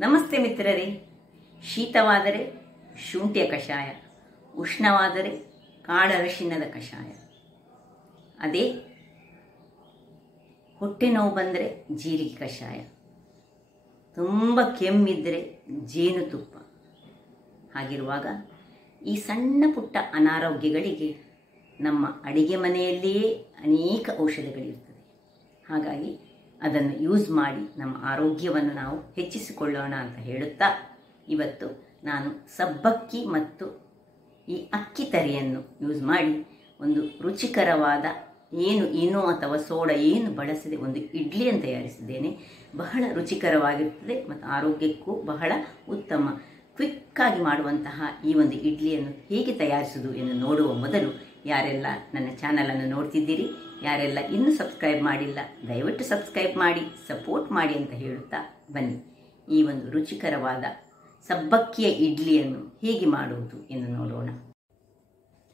ನಮಸ್ತೆ ಮಿತ್ರರೇ. ಶೀತವಾದರೆ ಶುಂಠಿಯ ಕಷಾಯ, ಉಷ್ಣವಾದರೆ ಕಾಡರಶಿನದ ಕಷಾಯ, ಅದೇ ಹೊಟ್ಟೆ ನೋವು ಬಂದರೆ ಜೀರಿಗೆ ಕಷಾಯ, ತುಂಬ ಕೆಮ್ಮಿದ್ರೆ ಜೇನುತುಪ್ಪ. ಹಾಗಿರುವಾಗ ಈ ಸಣ್ಣ ಪುಟ್ಟ ಅನಾರೋಗ್ಯಗಳಿಗೆ ನಮ್ಮ ಅಡಿಗೆ ಮನೆಯಲ್ಲಿಯೇ ಅನೇಕ ಔಷಧಿಗಳಿರ್ತದೆ. ಹಾಗಾಗಿ ಅದನ್ನು ಯೂಸ್ ಮಾಡಿ ನಮ್ಮ ಆರೋಗ್ಯವನ್ನು ನಾವು ಹೆಚ್ಚಿಸಿಕೊಳ್ಳೋಣ ಅಂತ ಹೇಳುತ್ತಾ, ಇವತ್ತು ನಾನು ಸಬ್ಬಕ್ಕಿ ಮತ್ತು ಈ ಅಕ್ಕಿ ತರಿಯನ್ನು ಯೂಸ್ ಮಾಡಿ ಒಂದು ರುಚಿಕರವಾದ ಈನೋ ಅಥವಾ ಸೋಡಾ ಏನು ಬಳಸದೆ ಒಂದು ಇಡ್ಲಿಯನ್ನು ತಯಾರಿಸಿದ್ದೇನೆ. ಬಹಳ ರುಚಿಕರವಾಗಿರ್ತದೆ ಮತ್ತು ಆರೋಗ್ಯಕ್ಕೂ ಬಹಳ ಉತ್ತಮ. ಕ್ವಿಕ್ಕಾಗಿ ಮಾಡುವಂತಹ ಈ ಒಂದು ಇಡ್ಲಿಯನ್ನು ಹೇಗೆ ತಯಾರಿಸುವುದು ಎಂದು ನೋಡುವ ಮೊದಲು, ಯಾರೆಲ್ಲ ನನ್ನ ಚಾನಲನ್ನು ನೋಡ್ತಿದ್ದೀರಿ, ಯಾರೆಲ್ಲ ಇನ್ನೂ ಸಬ್ಸ್ಕ್ರೈಬ್ ಮಾಡಿಲ್ಲ, ದಯವಿಟ್ಟು ಸಬ್ಸ್ಕ್ರೈಬ್ ಮಾಡಿ, ಸಪೋರ್ಟ್ ಮಾಡಿ ಅಂತ ಹೇಳುತ್ತಾ ಬನ್ನಿ ಈ ಒಂದು ರುಚಿಕರವಾದ ಸಬ್ಬಕ್ಕಿಯ ಇಡ್ಲಿಯನ್ನು ಹೇಗೆ ಮಾಡುವುದು ಎಂದು ನೋಡೋಣ.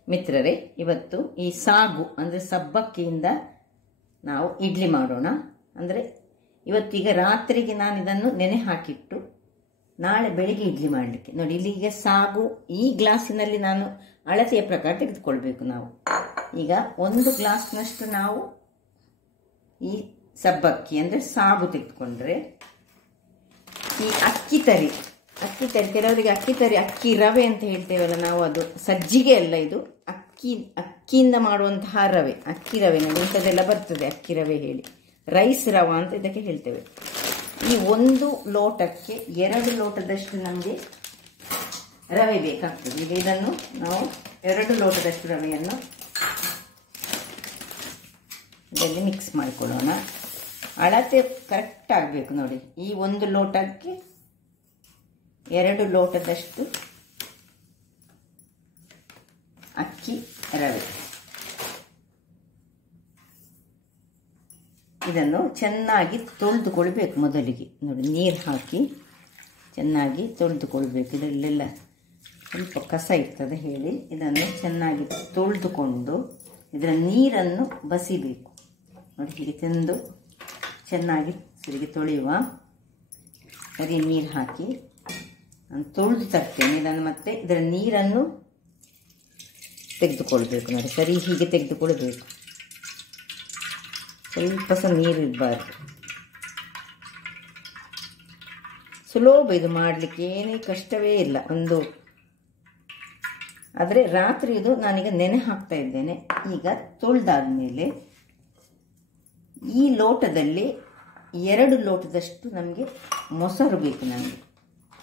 ಮಿತ್ರರೇ, ಇವತ್ತು ಈ ಸಾಗು ಅಂದರೆ ಸಬ್ಬಕ್ಕಿಯಿಂದ ನಾವು ಇಡ್ಲಿ ಮಾಡೋಣ. ಅಂದರೆ ಇವತ್ತೀಗ ರಾತ್ರಿಗೆ ನಾನು ಇದನ್ನು ನೆನೆ ಹಾಕಿಟ್ಟು ನಾಳೆ ಬೆಳಿಗ್ಗೆ ಇಡ್ಲಿ ಮಾಡಲಿಕ್ಕೆ. ನೋಡಿ, ಇಲ್ಲಿಗೆ ಸಾಗು ಈ ಗ್ಲಾಸಿನಲ್ಲಿ ನಾನು ಅಳತೆಯ ಪ್ರಕಾರ ತೆಗೆದುಕೊಳ್ಬೇಕು. ನಾವು ಈಗ 1 ಗ್ಲಾಸ್ನಷ್ಟು ನಾವು ಈ ಸಬ್ಬಕ್ಕಿ ಅಂದರೆ ಸಾಗು ತೆಗೆದುಕೊಂಡ್ರೆ, ಈ ಅಕ್ಕಿ ತರಿ ಕೆಲವರಿಗೆ ಅಕ್ಕಿ ರವೆ ಅಂತ ಹೇಳ್ತೇವಲ್ಲ ನಾವು, ಅದು ಸಜ್ಜಿಗೆ ಅಲ್ಲ, ಇದು ಅಕ್ಕಿಯಿಂದ ಮಾಡುವಂತಹ ರವೆ, ಅಕ್ಕಿ ರವೆ. ನೋಡಿ, ಇಂಥದ್ದೆಲ್ಲ ಬರ್ತದೆ ಅಕ್ಕಿ ರವೆ ಹೇಳಿ, ರೈಸ್ ರವಾ ಅಂತ ಇದಕ್ಕೆ ಹೇಳ್ತೇವೆ. ಈ 1 ಲೋಟಕ್ಕೆ 2 ಲೋಟದಷ್ಟು ನಮಗೆ ರವೆ ಬೇಕಾಗ್ತದೆ. ಈಗ ಇದನ್ನು ನಾವು 2 ಲೋಟದಷ್ಟು ರವೆಯನ್ನು ಇದರಲ್ಲಿ ಮಿಕ್ಸ್ ಮಾಡಿಕೊಳ್ಳೋಣ. ಅಳತೆ ಕರೆಕ್ಟ್ ಆಗಬೇಕು. ನೋಡಿ, ಈ 1 ಲೋಟಕ್ಕೆ 2 ಲೋಟದಷ್ಟು ಅಕ್ಕಿ ರವೆ. ಇದನ್ನು ಚೆನ್ನಾಗಿ ತೊಳೆದುಕೊಳ್ಬೇಕು ಮೊದಲಿಗೆ. ನೋಡಿ, ನೀರು ಹಾಕಿ ಚೆನ್ನಾಗಿ ತೊಳೆದುಕೊಳ್ಬೇಕು. ಇದರಲ್ಲೆಲ್ಲ ಸ್ವಲ್ಪ ಕಸ ಇರ್ತದೆ ಹೇಳಿ ಇದನ್ನು ಚೆನ್ನಾಗಿ ತೊಳೆದುಕೊಂಡು ಇದರ ನೀರನ್ನು ಬಸಿಬೇಕು. ನೋಡಿ, ಹೀಗೆ ತಂದು ಚೆನ್ನಾಗಿ ಸರಿಗೆ ತೊಳೆಯುವ ಸರಿ ನೀರು ಹಾಕಿ ನಾನು ತೊಳೆದು ತರ್ತೇನೆ. ಇದನ್ನು ಮತ್ತೆ ಇದರ ನೀರನ್ನು ತೆಗೆದುಕೊಳ್ಬೇಕು. ನೋಡಿ, ಸರಿ ಹೀಗೆ ತೆಗೆದುಕೊಳ್ಬೇಕು. ಸ್ವಲ್ಪ ಸಹ ನೀರು ಇರಬಾರ್ದು. ಸುಲಭ ಇದು ಮಾಡಲಿಕ್ಕೆ, ಏನೇ ಕಷ್ಟವೇ ಇಲ್ಲ. ಆದರೆ ರಾತ್ರಿ ಇದು ನಾನೀಗ ನೆನೆ ಹಾಕ್ತಾ ಇದ್ದೇನೆ. ಈಗ ತೊಳೆದಾದ ಮೇಲೆ ಈ ಲೋಟದಲ್ಲಿ 2 ಲೋಟದಷ್ಟು ನಮಗೆ ಮೊಸರು ಬೇಕು. ನಮಗೆ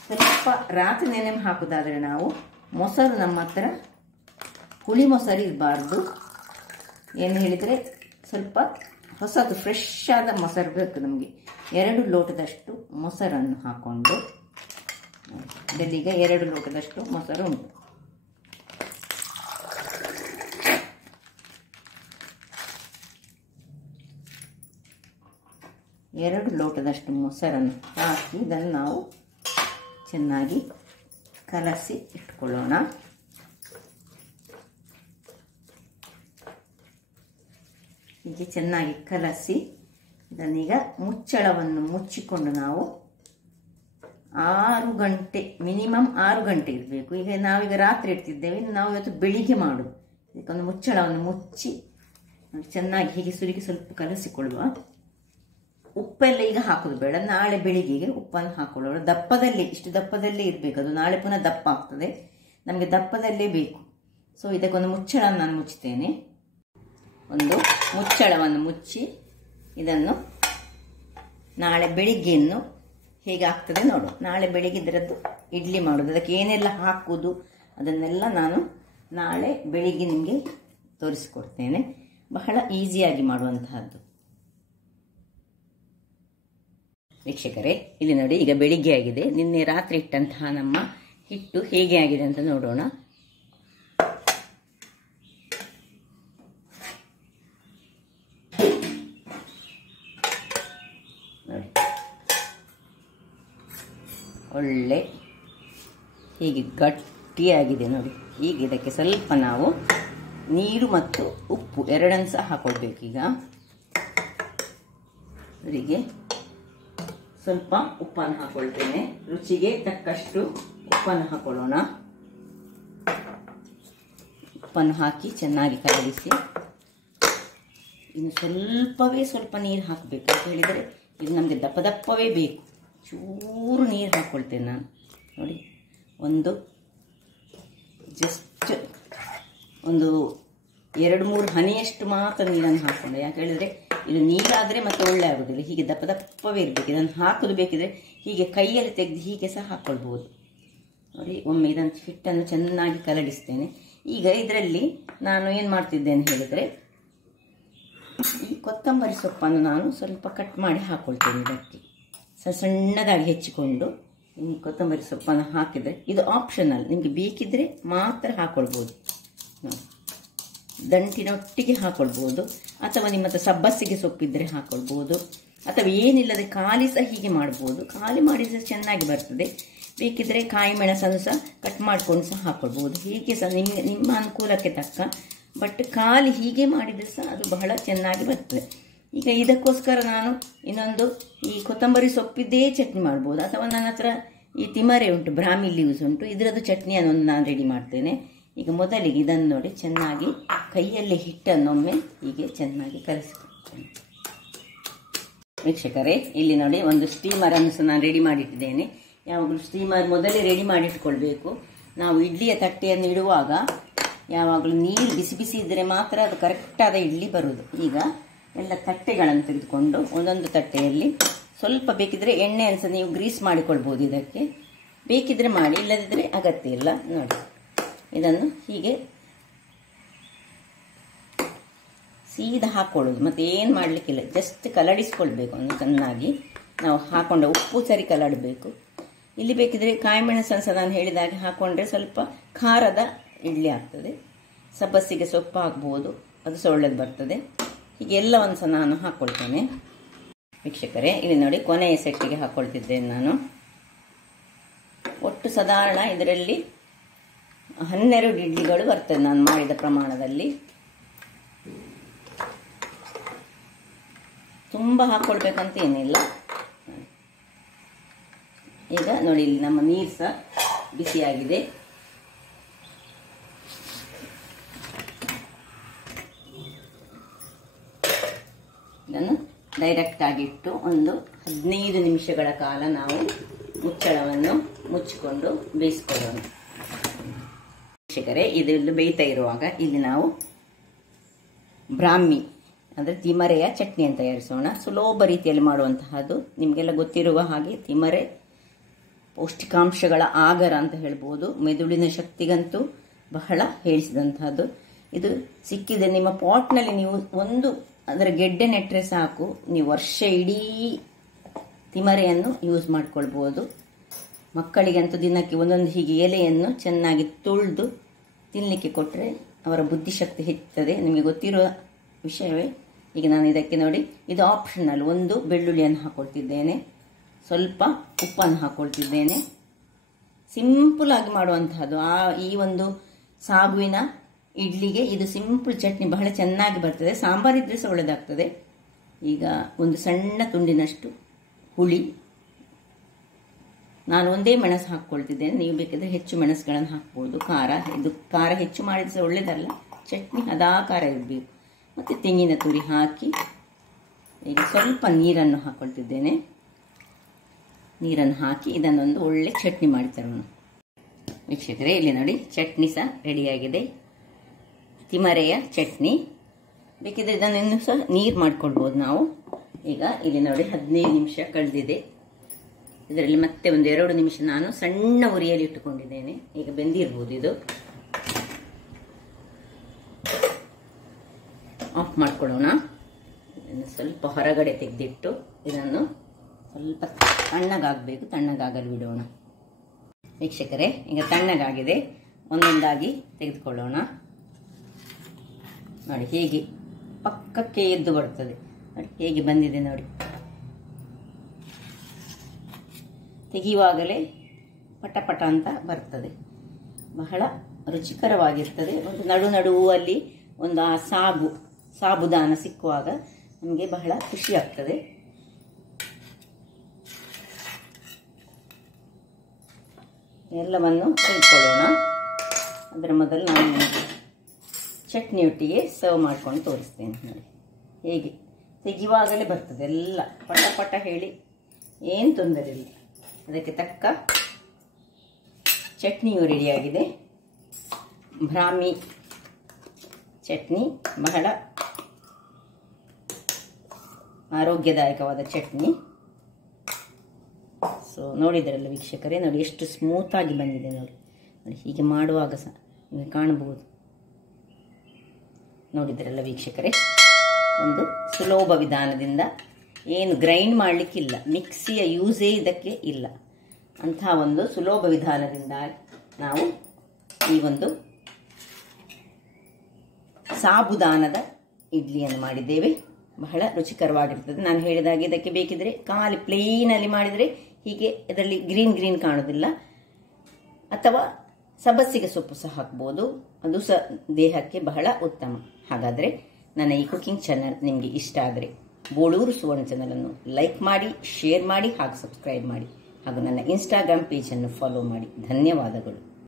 ಸ್ವಲ್ಪ ರಾತ್ರಿ ನೆನೆ ಹಾಕೋದಾದರೆ ನಾವು ಮೊಸರು ನಮ್ಮ ಹತ್ರ ಹುಳಿ ಮೊಸರು ಇರಬಾರ್ದು. ಏನು ಹೇಳಿದರೆ ಸ್ವಲ್ಪ ಹೊಸದು ಫ್ರೆಶ್ ಆದ ಮೊಸರು ಬೇಕು ನಮಗೆ. 2 ಲೋಟದಷ್ಟು ಮೊಸರನ್ನು ಹಾಕ್ಕೊಂಡು, ಇದೀಗ 2 ಲೋಟದಷ್ಟು ಮೊಸರು ಉಂಟು. ಎರಡು ಲೋಟದಷ್ಟು ಮೊಸರನ್ನು ಹಾಕಿ ಇದನ್ನು ನಾವು ಚೆನ್ನಾಗಿ ಕಲಸಿ ಇಟ್ಕೊಳ್ಳೋಣ. ಹೀಗೆ ಚೆನ್ನಾಗಿ ಕಲಸಿ ಇದನ್ನೀಗ ಮುಚ್ಚಳವನ್ನು ಮುಚ್ಚಿಕೊಂಡು ನಾವು 6 ಗಂಟೆ, ಮಿನಿಮಮ್ 6 ಗಂಟೆ ಇರಬೇಕು. ಈಗ ನಾವೀಗ ರಾತ್ರಿ ಇಡ್ತಿದ್ದೇವೆ, ನಾವು ಇವತ್ತು ಬೆಳಿಗ್ಗೆ ಮಾಡೋದು. ಇದಕ್ಕೊಂದು ಮುಚ್ಚಳವನ್ನು ಮುಚ್ಚಿ ಚೆನ್ನಾಗಿ ಹೀಗೆ ಸುರಿಗೆ ಸ್ವಲ್ಪ ಕಲಸಿಕೊಳ್ಳುವ. ಉಪ್ಪೆಲ್ಲ ಈಗ ಹಾಕೋದು ಬೇಡ, ನಾಳೆ ಬೆಳಿಗ್ಗೆಗೆ ಉಪ್ಪನ್ನು ಹಾಕೊಳ್ಳೋಣ. ದಪ್ಪದಲ್ಲಿ, ಇಷ್ಟು ದಪ್ಪದಲ್ಲೇ ಇರಬೇಕು ಅದು. ನಾಳೆ ಪುನಃ ದಪ್ಪ ಆಗ್ತದೆ, ನಮಗೆ ದಪ್ಪದಲ್ಲೇ ಬೇಕು. ಸೊ ಇದಕ್ಕೊಂದು ಮುಚ್ಚಳ ನಾನು ಮುಚ್ಚುತ್ತೇನೆ. ಒಂದು ಮುಚ್ಚಳವನ್ನು ಮುಚ್ಚಿ ಇದನ್ನು ನಾಳೆ ಬೆಳಿಗ್ಗೆಯನ್ನು ಹೇಗೆ ಆಗ್ತದೆ ನೋಡು. ನಾಳೆ ಬೆಳಿಗ್ಗೆ ಇದರದ್ದು ಇಡ್ಲಿ ಮಾಡೋದು, ಅದಕ್ಕೆ ಏನೆಲ್ಲ ಹಾಕುವುದು ಅದನ್ನೆಲ್ಲ ನಾನು ನಾಳೆ ಬೆಳಿಗ್ಗೆ ನಿಮಗೆ ತೋರಿಸಿಕೊಡ್ತೇನೆ. ಬಹಳ ಈಸಿಯಾಗಿ ಮಾಡುವಂತಹದ್ದು. ವೀಕ್ಷಕರೇ, ಇಲ್ಲಿ ನೋಡಿ, ಈಗ ಬೆಳಿಗ್ಗೆ ಆಗಿದೆ. ನಿನ್ನೆ ರಾತ್ರಿ ಇಟ್ಟಂತಹ ನಮ್ಮ ಹಿಟ್ಟು ಹೇಗೆ ಆಗಿದೆ ಅಂತ ನೋಡೋಣ. ನೋಡಿ, ಒಳ್ಳೆ ಹೀಗೆ ಗಟ್ಟಿಯಾಗಿದೆ ನೋಡಿ. ಈಗ ಇದಕ್ಕೆ ಸ್ವಲ್ಪ ನಾವು ನೀರು ಮತ್ತು ಉಪ್ಪು ಎರಡನ್ನು ಸಹ ಹಾಕೊಳ್ಬೇಕು. ಈಗ ಅವರಿಗೆ ಸ್ವಲ್ಪ ಉಪ್ಪನ್ನು ಹಾಕೊಳ್ತೇನೆ. ರುಚಿಗೆ ತಕ್ಕಷ್ಟು ಉಪ್ಪನ್ನು ಹಾಕೊಳ್ಳೋಣ. ಉಪ್ಪನ್ನು ಹಾಕಿ ಚೆನ್ನಾಗಿ ಕಲಗಿಸಿ, ಇನ್ನು ಸ್ವಲ್ಪ ನೀರು ಹಾಕಬೇಕು. ಅಂತ ಹೇಳಿದರೆ ಇದು ನಮಗೆ ದಪ್ಪವೇ ಬೇಕು. ಚೂರು ನೀರು ಹಾಕ್ಕೊಳ್ತೇನೆ ನಾನು. ನೋಡಿ, ಜಸ್ಟ್ ಒಂದು 2-3 ಹನಿಯಷ್ಟು ಮಾತ್ರ ನೀರನ್ನು ಹಾಕ್ಕೊಂಡೆ. ಯಾಕೆ ಹೇಳಿದರೆ ಇದು ನೀರಾದರೆ ಮತ್ತೆ ಒಳ್ಳೆ ಆಗೋದಿಲ್ಲ. ಹೀಗೆ ದಪ್ಪವೇ ಇರಬೇಕು. ಇದನ್ನು ಹಾಕೋದು ಬೇಕಿದ್ರೆ ಹೀಗೆ ಕೈಯಲ್ಲಿ ತೆಗೆದು ಹೀಗೆ ಸಹ ಹಾಕ್ಕೊಳ್ಬೋದು. ನೋಡಿ, ಒಮ್ಮೆ ಇದನ್ನು ಹಿಟ್ಟನ್ನು ಚೆನ್ನಾಗಿ ಕಲಗಿಸ್ತೇನೆ. ಈಗ ಇದರಲ್ಲಿ ನಾನು ಏನು ಮಾಡ್ತಿದ್ದೇನೆ ಹೇಳಿದರೆ, ಈ ಕೊತ್ತಂಬರಿ ಸೊಪ್ಪನ್ನು ನಾನು ಸ್ವಲ್ಪ ಕಟ್ ಮಾಡಿ ಹಾಕ್ಕೊಳ್ತೇನೆ. ಇದಕ್ಕೆ ಸಣ್ಣದಾಗಿ ಹೆಚ್ಚಿಕೊಂಡು ಈ ಕೊತ್ತಂಬರಿ ಸೊಪ್ಪನ್ನು ಹಾಕಿದರೆ ಇದು ಆಪ್ಷನಲ್, ನಿಮಗೆ ಬೇಕಿದ್ರೆ ಮಾತ್ರ ಹಾಕ್ಕೊಳ್ಬೋದು. ನೋಡಿ, ದಂಟಿನೊಟ್ಟಿಗೆ ಹಾಕ್ಕೊಳ್ಬೋದು, ಅಥವಾ ನಿಮ್ಮ ಹತ್ರ ಸಬ್ಬಸಿಗೆ ಸೊಪ್ಪಿದ್ರೆ ಹಾಕ್ಕೊಳ್ಬೋದು, ಅಥವಾ ಏನಿಲ್ಲದೆ ಖಾಲಿ ಸಹ ಹೀಗೆ ಮಾಡ್ಬೋದು. ಖಾಲಿ ಮಾಡಿದರೆ ಚೆನ್ನಾಗಿ ಬರ್ತದೆ. ಬೇಕಿದ್ರೆ ಕಾಯಿ ಮೆಣಸನ್ನು ಸಹ ಕಟ್ ಮಾಡ್ಕೊಂಡು ಸಹ ಹಾಕ್ಕೊಳ್ಬೋದು. ಹೀಗೆ ಸಹ ನಿಮ್ಮ ಅನುಕೂಲಕ್ಕೆ ತಕ್ಕ. ಬಟ್ ಖಾಲಿ ಹೀಗೆ ಮಾಡಿದರೆ ಸಹ ಅದು ಬಹಳ ಚೆನ್ನಾಗಿ ಬರ್ತದೆ. ಈಗ ಇದಕ್ಕೋಸ್ಕರ ನಾನು ಇನ್ನೊಂದು ಈ ಕೊತ್ತಂಬರಿ ಸೊಪ್ಪಿದ್ದೇ ಚಟ್ನಿ ಮಾಡ್ಬೋದು, ಅಥವಾ ನನ್ನ ಹತ್ರ ಈ ತಿಮರೆ ಉಂಟು, ಬ್ರಾಹ್ಮಿ ಲೀವ್ಸ್ ಉಂಟು, ಇದರದ್ದು ಚಟ್ನಿಯನ್ನು ನಾನು ರೆಡಿ ಮಾಡ್ತೇನೆ. ಈಗ ಮೊದಲಿಗೆ ಇದನ್ನು ನೋಡಿ ಚೆನ್ನಾಗಿ ಕೈಯಲ್ಲಿ ಹಿಟ್ಟನ್ನೊಮ್ಮೆ ಹೀಗೆ ಚೆನ್ನಾಗಿ ಕಲಸಿಕೊಳ್ತೇನೆ. ವೀಕ್ಷಕರೇ, ಇಲ್ಲಿ ನೋಡಿ ಒಂದು ಸ್ಟೀಮರನ್ನು ಸಹ ನಾನು ರೆಡಿ ಮಾಡಿಟ್ಟಿದ್ದೇನೆ. ಯಾವಾಗಲೂ ಸ್ಟೀಮರ್ ಮೊದಲೇ ರೆಡಿ ಮಾಡಿಟ್ಕೊಳ್ಬೇಕು. ನಾವು ಇಡ್ಲಿಯ ತಟ್ಟೆಯನ್ನು ಇಡುವಾಗ ಯಾವಾಗಲೂ ನೀರು ಬಿಸಿ ಇದ್ದರೆ ಮಾತ್ರ ಅದು ಕರೆಕ್ಟಾದ ಇಡ್ಲಿ ಬರುವುದು. ಈಗ ಎಲ್ಲ ತಟ್ಟೆಗಳನ್ನು ತೆಗೆದುಕೊಂಡು ಒಂದೊಂದು ತಟ್ಟೆಯಲ್ಲಿ ಸ್ವಲ್ಪ ಬೇಕಿದ್ರೆ ಎಣ್ಣೆಯನ್ನು ಸಹ ನೀವು ಗ್ರೀಸ್ ಮಾಡಿಕೊಳ್ಬೋದು. ಇದಕ್ಕೆ ಬೇಕಿದ್ರೆ ಮಾಡಿ, ಇಲ್ಲದಿದ್ದರೆ ಅಗತ್ಯ ಇಲ್ಲ. ನೋಡಿ, ಇದನ್ನು ಹೀಗೆ ಸೀದಾ ಹಾಕ್ಕೊಳ್ಳೋದು, ಮತ್ತೆ ಏನು ಮಾಡಲಿಕ್ಕಿಲ್ಲ, ಜಸ್ಟ್ ಕಲಡಿಸ್ಕೊಳ್ಬೇಕು. ಒಂದು ಚೆನ್ನಾಗಿ ನಾವು ಹಾಕೊಂಡ ಉಪ್ಪು ಸರಿ ಕಲಡಬೇಕು. ಇಲ್ಲಿ ಬೇಕಿದ್ರೆ ಕಾಯಿ ಮೆಣಸನ್ನು ಸಹ ನಾನು ಹೇಳಿದಾಗೆ ಹಾಕೊಂಡ್ರೆ ಸ್ವಲ್ಪ ಖಾರದ ಇಡ್ಲಿ ಆಗ್ತದೆ. ಸಬ್ಬಸಿಗೆ ಸೊಪ್ಪು ಹಾಕ್ಬೋದು, ಅದು ಸಹ ಒಳ್ಳೇದು ಬರ್ತದೆ. ಹೀಗೆ ಎಲ್ಲವನ್ನು ಸಹ ನಾನು ಹಾಕ್ಕೊಳ್ತೇನೆ. ವೀಕ್ಷಕರೇ, ಇಲ್ಲಿ ನೋಡಿ ಕೊನೆಯ ಸೆಟ್ಟಿಗೆ ಹಾಕ್ಕೊಳ್ತಿದ್ದೇನೆ ನಾನು. ಒಟ್ಟು ಸಾಧಾರಣ ಇದರಲ್ಲಿ 12 ಇಡ್ಲಿಗಳು ಬರ್ತದೆ ನಾನು ಮಾಡಿದ ಪ್ರಮಾಣದಲ್ಲಿ. ತುಂಬ ಹಾಕ್ಕೊಳ್ಬೇಕಂತ ಏನಿಲ್ಲ. ಈಗ ನೋಡಿ, ಇಲ್ಲಿ ನಮ್ಮ ನೀರು ಸಹ ಬಿಸಿಯಾಗಿದೆ. ಇದನ್ನು ಡೈರೆಕ್ಟ್ ಆಗಿಟ್ಟು ಒಂದು 15 ನಿಮಿಷಗಳ ಕಾಲ ನಾವು ಮುಚ್ಚಳವನ್ನು ಮುಚ್ಚಿಕೊಂಡು ಬೇಯಿಸ್ಕೊಳ್ಳೋಣ. ವೀಕ್ಷಕರೇ, ಇದು ಬೇಯ್ತಾ ಇರುವಾಗ ಇಲ್ಲಿ ನಾವು ಬ್ರಾಹ್ಮಿ ಅಂದರೆ ತಿಮರೆಯ ಚಟ್ನಿಯನ್ನು ತಯಾರಿಸೋಣ. ಸುಲಭ ರೀತಿಯಲ್ಲಿ ಮಾಡುವಂತಹದ್ದು. ನಿಮಗೆಲ್ಲ ಗೊತ್ತಿರುವ ಹಾಗೆ ತಿಮರೆ ಪೌಷ್ಟಿಕಾಂಶಗಳ ಆಗರ ಅಂತ ಹೇಳ್ಬೋದು. ಮೆದುಳಿನ ಶಕ್ತಿಗಂತೂ ಬಹಳ ಹೇಳಿಸಿದಂತಹದ್ದು. ಇದು ಸಿಕ್ಕಿದೆ ನಿಮ್ಮ ಪಾಟ್ನಲ್ಲಿ ನೀವು ಒಂದು ಅದರ ಗೆಡ್ಡೆ ನೆಟ್ಟರೆ ಸಾಕು, ನೀವು ವರ್ಷ ಇಡೀ ತಿಮರೆಯನ್ನು ಯೂಸ್ ಮಾಡ್ಕೊಳ್ಬೋದು. ಮಕ್ಕಳಿಗಂತೂ ದಿನಕ್ಕೆ ಒಂದೊಂದು ಹೀಗೆ ಎಲೆಯನ್ನು ಚೆನ್ನಾಗಿ ತುಳಿದು ತಿನ್ನಲಿಕ್ಕೆ ಕೊಟ್ಟರೆ ಅವರ ಬುದ್ಧಿಶಕ್ತಿ ಹೆಚ್ಚುತ್ತದೆ. ನಿಮಗೆ ಗೊತ್ತಿರುವ ವಿಷಯವೇ. ಈಗ ನಾನು ಇದಕ್ಕೆ ನೋಡಿ, ಇದು ಆಪ್ಷನಲ್. ಒಂದು ಬೆಳ್ಳುಳ್ಳಿಯನ್ನು ಹಾಕ್ಕೊಳ್ತಿದ್ದೇನೆ, ಸ್ವಲ್ಪ ಉಪ್ಪನ್ನು ಹಾಕ್ಕೊಳ್ತಿದ್ದೇನೆ. ಸಿಂಪಲ್ ಆಗಿ ಮಾಡುವಂತಹದ್ದು. ಈ ಒಂದು ಸಾಗುವಿನ ಇಡ್ಲಿಗೆ ಇದು ಸಿಂಪಲ್ ಚಟ್ನಿ ಬಹಳ ಚೆನ್ನಾಗಿ ಬರ್ತದೆ. ಸಾಂಬಾರಿದ್ರೆ ಸಹ ಒಳ್ಳೆದಾಗ್ತದೆ. ಈಗ ಒಂದು ಸಣ್ಣ ತುಂಡಿನಷ್ಟು ಹುಳಿ, ನಾನು ಒಂದೇ ಮೆಣಸು ಹಾಕ್ಕೊಳ್ತಿದ್ದೇನೆ. ನೀವು ಬೇಕಿದ್ರೆ ಹೆಚ್ಚು ಮೆಣಸುಗಳನ್ನು ಹಾಕ್ಬೋದು. ಖಾರ ಹೆಚ್ಚು ಮಾಡಿದ್ರೆ ಸಹ ಒಳ್ಳೆಯದಲ್ಲ. ಚಟ್ನಿ ಅದಾ ಖಾರ ಇರಬೇಕು. ಮತ್ತು ತೆಂಗಿನ ತುರಿ ಹಾಕಿ ಈಗ ಸ್ವಲ್ಪ ನೀರನ್ನು ಹಾಕ್ಕೊಳ್ತಿದ್ದೇನೆ. ನೀರನ್ನು ಹಾಕಿ ಇದನ್ನೊಂದು ಒಳ್ಳೆ ಚಟ್ನಿ ಮಾಡಿ ತರೋಣ. ವೀಕ್ಷಕರೇ, ಇಲ್ಲಿ ನೋಡಿ ಚಟ್ನಿ ಸಹ ರೆಡಿಯಾಗಿದೆ. ತಿಮರೆಯ ಚಟ್ನಿ. ಬೇಕಿದ್ರೆ ಇದನ್ನು ಇನ್ನೂ ಸಹ ನೀರು ಮಾಡ್ಕೊಳ್ಬೋದು ನಾವು. ಈಗ ಇಲ್ಲಿ ನೋಡಿ 15 ನಿಮಿಷ ಕಳೆದಿದೆ. ಇದರಲ್ಲಿ ಮತ್ತೆ ಒಂದು 2 ನಿಮಿಷ ನಾನು ಸಣ್ಣ ಉರಿಯಲ್ಲಿ ಇಟ್ಟುಕೊಂಡಿದ್ದೇನೆ. ಈಗ ಬೆಂದಿರ್ಬೋದು. ಇದು ಆಫ್ ಮಾಡ್ಕೊಳ್ಳೋಣ. ಸ್ವಲ್ಪ ಹೊರಗಡೆ ತೆಗೆದಿಟ್ಟು ಇದನ್ನು ಸ್ವಲ್ಪ ತಣ್ಣಗಾಗಬೇಕು, ತಣ್ಣಗಾಗಲು ಬಿಡೋಣ. ವೀಕ್ಷಕರೇ, ಈಗ ತಣ್ಣಗಾಗಿದೆ. ಒಂದೊಂದಾಗಿ ತೆಗೆದುಕೊಳ್ಳೋಣ. ನೋಡಿ, ಹೇಗೆ ಪಕ್ಕಕ್ಕೆ ಎದ್ದು ಬರ್ತದೆ. ನೋಡಿ ಹೇಗೆ ಬಂದಿದೆ ನೋಡಿ. ತೆಗೆಯುವಾಗಲೇ ಪಟ ಅಂತ ಬರ್ತದೆ. ಬಹಳ ರುಚಿಕರವಾಗಿರ್ತದೆ. ಒಂದು ನಡುವಲ್ಲಿ ಒಂದು ಆ ಸಾಬುದಾನ ಸಿಕ್ಕುವಾಗ ನಮಗೆ ಬಹಳ ಖುಷಿ ಆಗ್ತದೆ. ಎಲ್ಲವನ್ನು ತೆಗೆದುಕೊಳ್ಳೋಣ. ಅದರ ಮೊದಲು ನಾನು ಚಟ್ನಿಯೊಟ್ಟಿಗೆ ಸರ್ವ್ ಮಾಡ್ಕೊಂಡು ತೋರಿಸ್ತೇನೆ ನೋಡಿ. ಹೇಗೆ ತೆಗೆಯುವಾಗಲೇ ಬರ್ತದೆ ಎಲ್ಲ ಪಟ ಪಟ ಹೇಳಿ, ಏನು ತೊಂದರೆ ಇಲ್ಲ. ಅದಕ್ಕೆ ತಕ್ಕ ಚಟ್ನಿಯು ರೆಡಿಯಾಗಿದೆ. ಬ್ರಾಹ್ಮಿ ಚಟ್ನಿ ಬಹಳ ಆರೋಗ್ಯದಾಯಕವಾದ ಚಟ್ನಿ. ಸೊ ನೋಡಿದ್ರಲ್ಲ ವೀಕ್ಷಕರೇ, ನೋಡಿ ಎಷ್ಟು ಸ್ಮೂತಾಗಿ ಬಂದಿದೆ ನೋಡಿ. ನೋಡಿ ಹೀಗೆ ಮಾಡುವಾಗ ಸಹ ನೀವು ಕಾಣಬಹುದು. ನೋಡಿದ್ರಲ್ಲ ವೀಕ್ಷಕರೇ, ಒಂದು ಸುಲಭ ವಿಧಾನದಿಂದ, ಏನು ಗ್ರೈಂಡ್ ಮಾಡಲಿಕ್ಕಿಲ್ಲ, ಮಿಕ್ಸಿಯ ಯೂಸೇ ಇದಕ್ಕೆ ಇಲ್ಲ, ಅಂತಹ ಒಂದು ಸುಲಭ ವಿಧಾನದಿಂದ ನಾವು ಈ ಒಂದು ಸಾಬುದಾನದ ಇಡ್ಲಿಯನ್ನು ಮಾಡಿದ್ದೇವೆ. ಬಹಳ ರುಚಿಕರವಾಗಿರ್ತದೆ. ನಾನು ಹೇಳಿದಾಗೆ ಇದಕ್ಕೆ ಬೇಕಿದ್ರೆ ಖಾಲಿ ಪ್ಲೇನಲ್ಲಿ ಮಾಡಿದರೆ ಹೀಗೆ ಇದರಲ್ಲಿ ಗ್ರೀನ್ ಗ್ರೀನ್ ಕಾಣೋದಿಲ್ಲ, ಅಥವಾ ಸಬ್ಬಸಿಗೆ ಸೊಪ್ಪು ಸಹ ಹಾಕ್ಬೋದು, ಅದು ಸಹ ದೇಹಕ್ಕೆ ಬಹಳ ಉತ್ತಮ. ಹಾಗಾದರೆ ನನ್ನ ಈ ಕುಕಿಂಗ್ ಚಾನಲ್ ನಿಮಗೆ ಇಷ್ಟ ಆದರೆ ಬೋಳೂರು ಸುವರ್ಣ ಚಾನಲನ್ನು ಲೈಕ್ ಮಾಡಿ, ಶೇರ್ ಮಾಡಿ ಹಾಗೂ ಸಬ್ಸ್ಕ್ರೈಬ್ ಮಾಡಿ, ಹಾಗೂ ನನ್ನ ಇನ್ಸ್ಟಾಗ್ರಾಮ್ ಪೇಜನ್ನು ಫಾಲೋ ಮಾಡಿ. ಧನ್ಯವಾದಗಳು.